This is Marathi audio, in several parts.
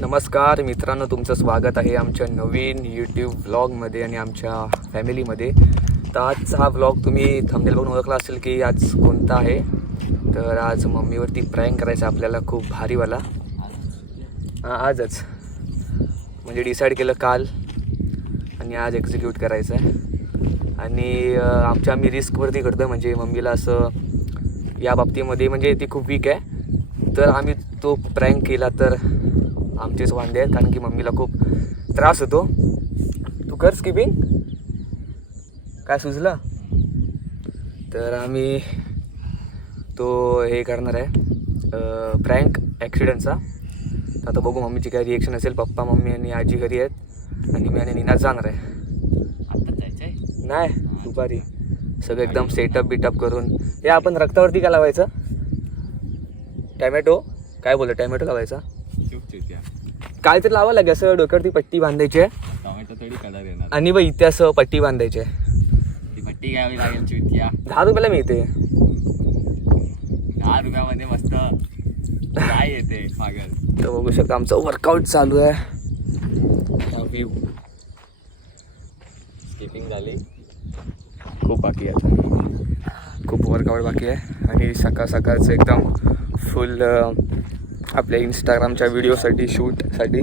नमस्कार मित्रांनो, तुमचं स्वागत आहे आमच्या नवीन यूट्यूब व्लॉगमध्ये आणि आमच्या फॅमिलीमध्ये. तर आजचा हा व्लॉग तुम्ही थंबनेल बघून ओळखला असेल की आज कोणता आहे. तर आज मम्मीवरती प्रँक करायचा आपल्याला, खूप भारीवाला. आजच म्हणजे डिसाईड केलं काल आणि आज एक्झिक्यूट करायचं आहे. आणि आम्ही रिस्कवरती करतो, म्हणजे मम्मीला असं या बाबतीमध्ये म्हणजे ती खूप वीक आहे. तर आम्ही तो प्रँक केला तर आमचेच वांदे आहेत, कारण की मम्मीला खूप त्रास होतो. तू कर स्किपिंग, काय सुचलं तर आम्ही तो हे करणार आहे प्रँक ॲक्सिडेंटचा. आता बघू मम्मीची काय रिएक्शन असेल. पप्पा मम्मी आणि आजी घरी आहेत आणि मी आणि नीना जाणार आहे. आता जायचं आहे? नाही, दुपारी सगळं एकदम सेटअप बिटअप करून. हे आपण रक्तावरती काय लावायचं? टॅमॅटो काय बोलतो, टॅमॅटो लावायचा काय तर लावा लागेल. असं डोक्यावरती पट्टी बांधायची आहे, टोमॅटो थोडी कलर येणार. आणि बघ इथे असं पट्टी बांधायची आहे. ती पट्टी घ्यावी लागेल चुतिया. 10 रुपयाला मिळते. 10 रुपयामध्ये मस्त काय येते पागल. तर बघू शकता आमचं वर्कआउट चालू आहे. व्ह्यू स्किपिंग झाली, खूप बाकी आहे, खूप वर्कआउट बाकी आहे. आणि सकाळचं एकदम फुल आपल्या इंस्टाग्रामच्या व्हिडिओसाठी शूटसाठी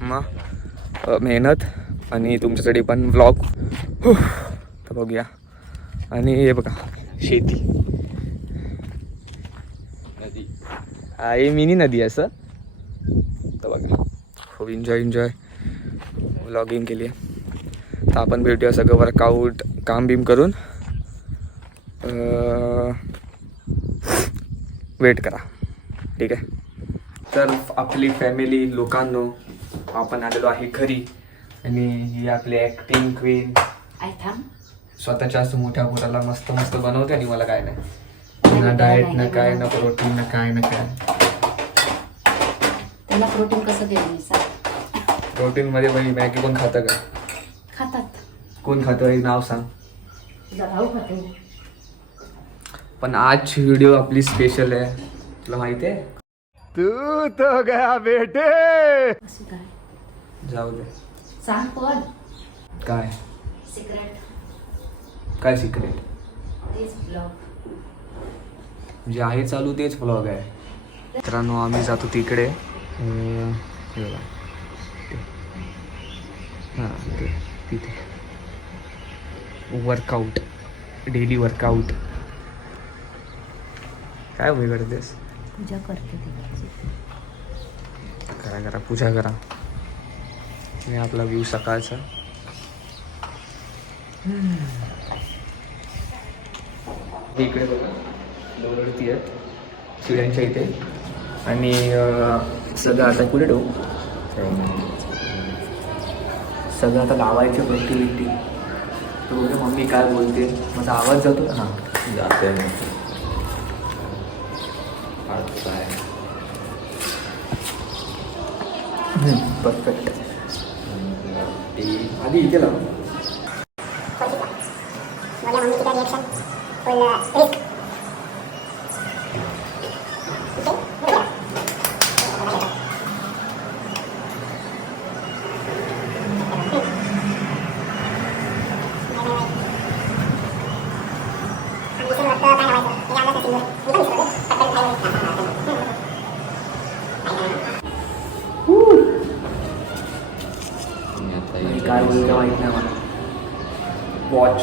मग मेहनत, आणि तुमच्यासाठी पण व्लॉग. तर बघूया. आणि हे बघा शेती, नदी हे मिनी नदी असं. तर बघा खूप एन्जॉय व्लॉगिंग केली आहे. तर आपण भेटूया सगळं वर्कआउट काम बीम करून. वेट करा, ठीक आहे. तर आपली फॅमिली लोकांनो, आपण आलेलो आहे घरी. आणि ही आपली ॲक्टिंग क्वीन स्वतःच्याच मोठ्या पोराला मस्त मस्त बनवते. आणि मला काय नाही ना डाएट ना काय ना प्रोटीन ना काय ना काय. त्याला प्रोटीन कसं देऊ मी सांग? प्रोटीनमध्ये बाई मॅगी कोण खातं का? खातात, कोण खातं हे नाव सांग. तुझा भाऊ खातो. पण आजची व्हिडिओ आपली स्पेशल आहे, तुला माहिती आहे. तू तो गया बेटे. असं काय जाऊ दे, सांग पण. काय सिक्रेट काय सिक्रेट तेच ब्लॉग जे आहे चालू तेच व्लॉग आहे. मित्रांनो आम्ही जातो तिकडे. हे बघा हां तिथे वर्कआउट, डेली वर्कआउट. काय वय करतेस? पूजा करते देवाची. करा पूजा करा. आणि आपला व्ह्यू सकाळचा. इकडे बघा दोरडती आहेत शिड्यांच्या इथे. आणि सगळं आता कुठे ठेवू, सगळं आता लावायचे पट्टी. तर बघा मम्मी काय बोलते. माझा आवाज जातो. हां जाते परफेक्ट. आधी इथे लाव. काय बोलतो माहित नाही मला. वॉच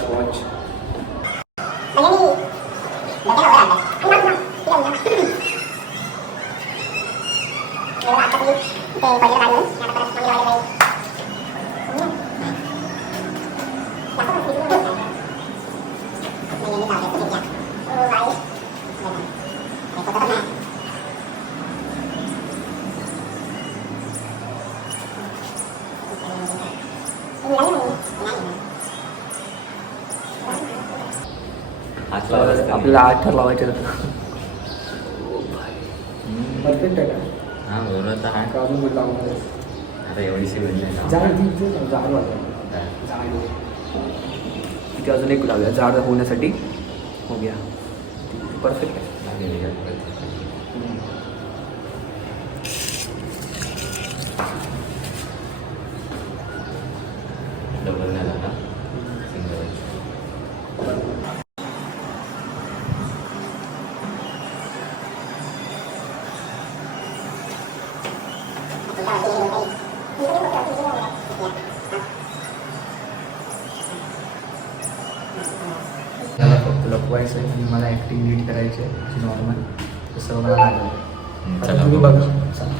आपल्याला 8 लावायचे. परफेक्ट आहे का? हां बरोबर तर आहे. का अजून कुठं लावणार आहे? आता एवढीशी बनली जाड तिथे अजून एक लावूया जाड होण्यासाठी. हो गया, परफेक्ट आहे. त्याला फक्त लपवायचं आहे आणि मला ॲक्टिंग नीट करायची आहे नॉर्मल तसं मला लागलं. चला तुम्ही बघू. बघा. चला.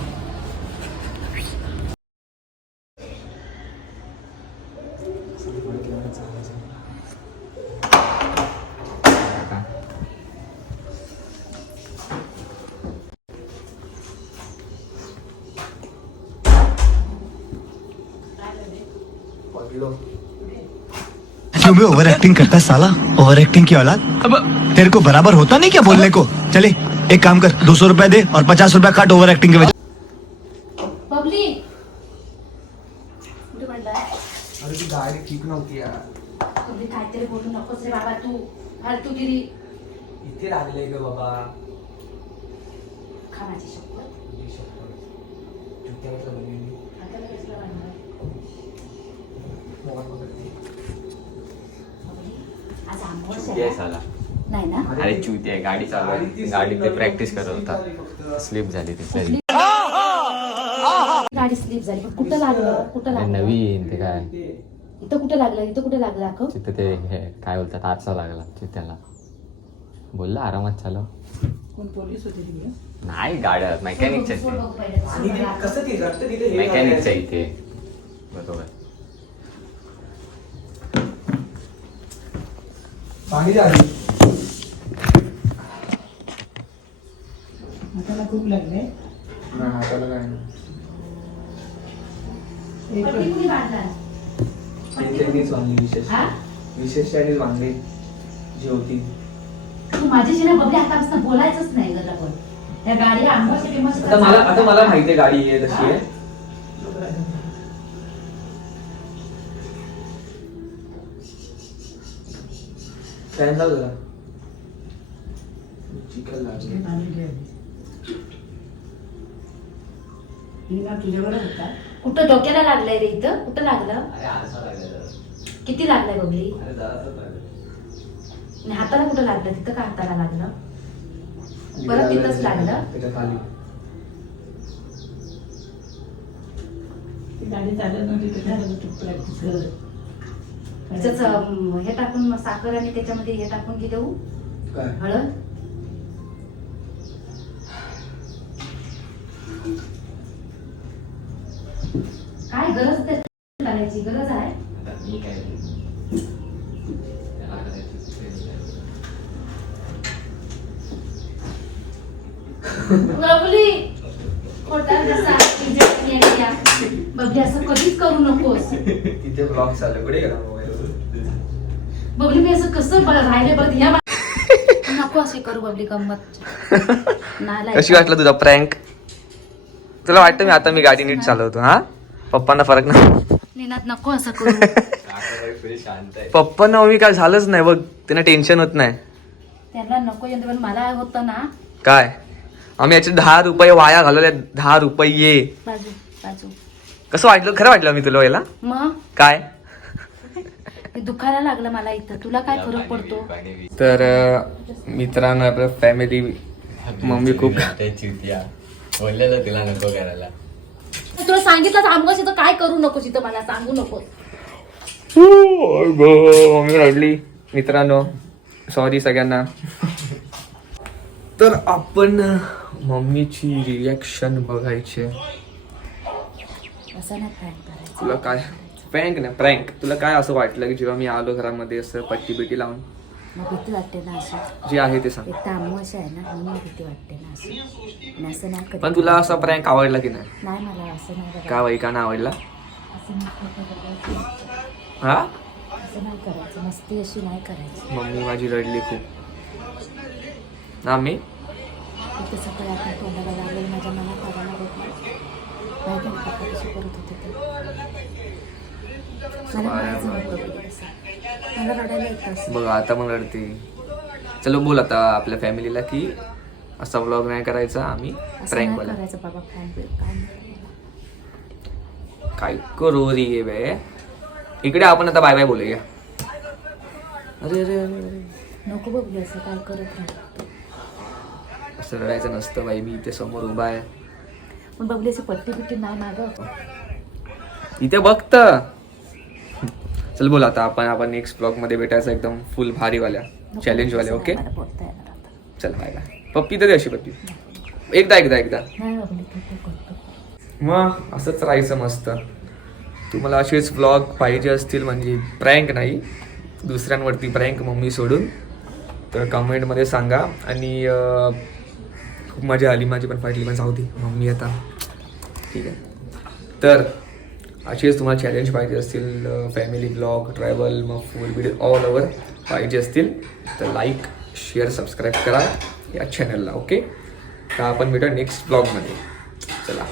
क्यों बे ओवर एक्टिंग करता है साला? ओवर एक्टिंग की औलाद। अब तेरे को बराबर होता नहीं क्या बोलने को? चले एक काम कर, 200 रुपया दे और 50 रुपया काट ओवर एक्टिंग के वजह। बबली कुठे म्हणलाय? अरे ती गाडी ठीक नव्हती यार. बबली काहीतरी बोलू नकोस रे बाबा तू. फालतूगिरी. इथे लागले ग बाबा. खा माझी शपथ. हाताला कसलं बांधलंय? बबली, आज अमावस्या ये आहे. साला. नाही ना? अरे चुती आहे, गाडी चालू आहे. गाडी ते प्रॅक्टिस करत होता, स्लिप झाली त्याची. गाडी स्लिप झाली पण कुठं लागलं? कुठं लागलं? नवीन ते काय इथं कुठं लागलं? इथं कुठं लागलं दाखव. तिथं ते हे काय बोलतात आरसा लागला त्याला. बोलला आरामात चालव. कोण पोलीस होते तिकडे? नाही गाड्या मेकॅनिकच्या सोड इथे. बघू पहिलं. आणि सोड बघू. कसं ती रक्त तिथे हे मेकॅनिकच्या करायचं. इथे बरोबर. पाणी द्या आधी. हाताला खूप लागले. नाही हाताला काय नाही. पट्टी कुणी बांधला? ती त्यांनीच बांधली विशेष. हा? विशेष त्यांनीच बांधली जी होती. तू माझ्याशी ना बबली आतापासून बोलायचंच नाही गं आपण. त्या गाडी आंबोशी फेमस. आता मला माहिती आहे गाडी आहे तशी आहे. फॅन चालू झाला. चिखल लागली. तुझ्याकडे होता. कुठं डोक्याला लागलंय रे इथं? कुठं लागलं? किती लागलंय बबली? आणि हाताला कुठं लागलं? तिथं का हाताला लागलं? परत तिथंच लागलं? त्याच्या खाली. ती गाडी चालत नव्हती त्याच्यावर तू प्रॅक्टिस करत. त्याच हे टाकून साखर आणि त्याच्यामध्ये हे टाकून की देऊ काय हळद. काय गरज ते करायची गरज आहे? मी काय बबली खोटा जसा बबली असं कधीच करू नकोस. तिथे ब्लॉग चालू कुठे गेला मोबाईल. बबली मी असं कसं राहिले बघ या नको अशी करू बबली गंमत. नालायक. कशी वाटलं तुझा प्रँक? तुला वाटतं मी आता मी गाडी नीट चालवतो हा? पप्पांना फरक नाही. निनाद नको असं करू. शांत आहे. पप्पांना मम्मी काय झालंच नाही बघ. त्यांना टेन्शन होत नाही. त्यांना नको येतं पण मला होतं ना. काय आम्ही याचे 10 रुपये वाया घालवले. 10 रुपये. बाजू बाजू. कसं वाटलं? खरं वाटलं मी तुला याला मग काय? हे दुखायला लागलं मला इथं. तुला काय फरक पडतो? तर मित्रांनो आपलं फॅमिली मम्मी खूप चिवतिया बोललेलं तिला नको करायला. तुला सांगितलं आंबस इथं काय करू नकोस. इथं मला सांगू नकोस. मम्मी रडली. मित्रांनो सॉरी सगळ्यांना. तर आपण मम्मीची रिॲक्शन बघायची. असं नाही प्रँक करायचं. तुला काय प्रँक नाही प्रँक तुला काय असं वाटलं की जेव्हा मी आलो घरामध्ये असं पट्टी बिट्टी लावून? मग भीती वाटते ना अशी. जे आहे ते सांग. एक तर अमावस्या आहे ना म्हणून भीती वाटते ना अशी. आणि असं नाही कधी. पण तुला असा प्रँक आवडला की नाही? नाही मला असं नाही करायचं. का बाई का नाही आवडला? असं नाही करायचं. हा असं नाही करायचं. मस्ती अशी नाही करायची. मम्मी माझी रडली खूप ना. मी इथे सकाळी आपण तोंडाला लागलेलं माझ्या मनात आवायला बघलं. माहिती ना पप्पा कशी करत होते ते. मला म्हणायचं नव्हतं असं. मला रडायला येतं असं. बघ आता पण रडते. चलो बोल आता आपल्या फॅमिलीला की असा व्लॉग नाही करायचा. आम्ही असं प्रँक नाही बोला करायचं बाबा. काय काय नाही. काय करू रे बे. इकडे आपण आता बाय बाय बोलूया. अरे अरे अरे अरे. नको बघू असं काय करत राहत. असं रडायचं नसतं बाई. मी इथे समोर उभा आहे. पण बबली अशी पट्टी बिट्टी नाही मागं. इथे बघत. चल बोल आता आपण नेक्स्ट ब्लॉग मध्ये भेटायचं एकदम फुल भारीवाल्या चॅलेंजवाल्या. ओके मला बोलता येणार आता. चल बाय बाय. पप्पी तर दे अशी पप्पी एकदा नाही बबली तू करतो. मग असंच राहायचं मस्त. तुम्हाला असेच व्लॉग पाहिजे असतील म्हणजे प्रँक नाही दुसऱ्यांवरती प्रँक मम्मी सोडून तर कमेंटमध्ये सांगा. आणि खूप मजा आली माझी पण फाटली पण जाऊ दे मम्मी आता ठीक आहे. तर असेच तुम्हाला चॅलेंज पाहिजे असतील फॅमिली ब्लॉग ट्रॅव्हल मग फूड व्हिडिओ ऑल ओव्हर पाहिजे असतील तर लाईक शेअर सबस्क्राईब करा या चॅनलला. ओके तर आपण भेटू नेक्स्ट ब्लॉगमध्ये. चला.